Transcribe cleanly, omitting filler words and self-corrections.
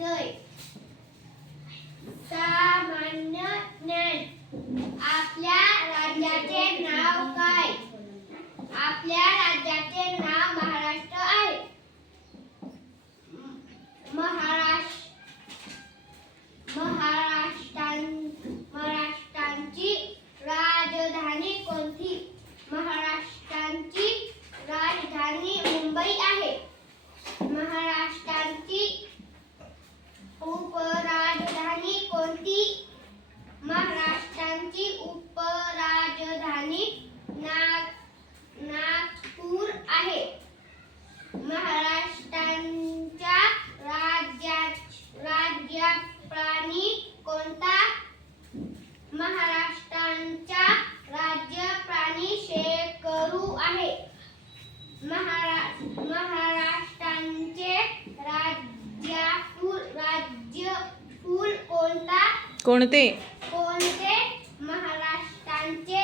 वाचायचंय. सामान्य ज्ञान. आपल्या राज्याचे नाव काय? आपल्या राज्याचे नाव महाराष्ट्र आहे. महाराष्ट्राची राजधानी कोणती? महाराष्ट्राची राजधानी मुंबई आहे. महाराष्ट्राची उपराजधानी कोणती? महाराष्ट्राची उपराजधानी नागपूर आहे. महाराष्ट्राच्या राज्यप्राणी कोणता? महाराष्ट्राचा राज्यप्राणी शेकरू आहे. महाराष्ट्राचे राज्यफूल कोणता? कोणते? महाराष्ट्राचे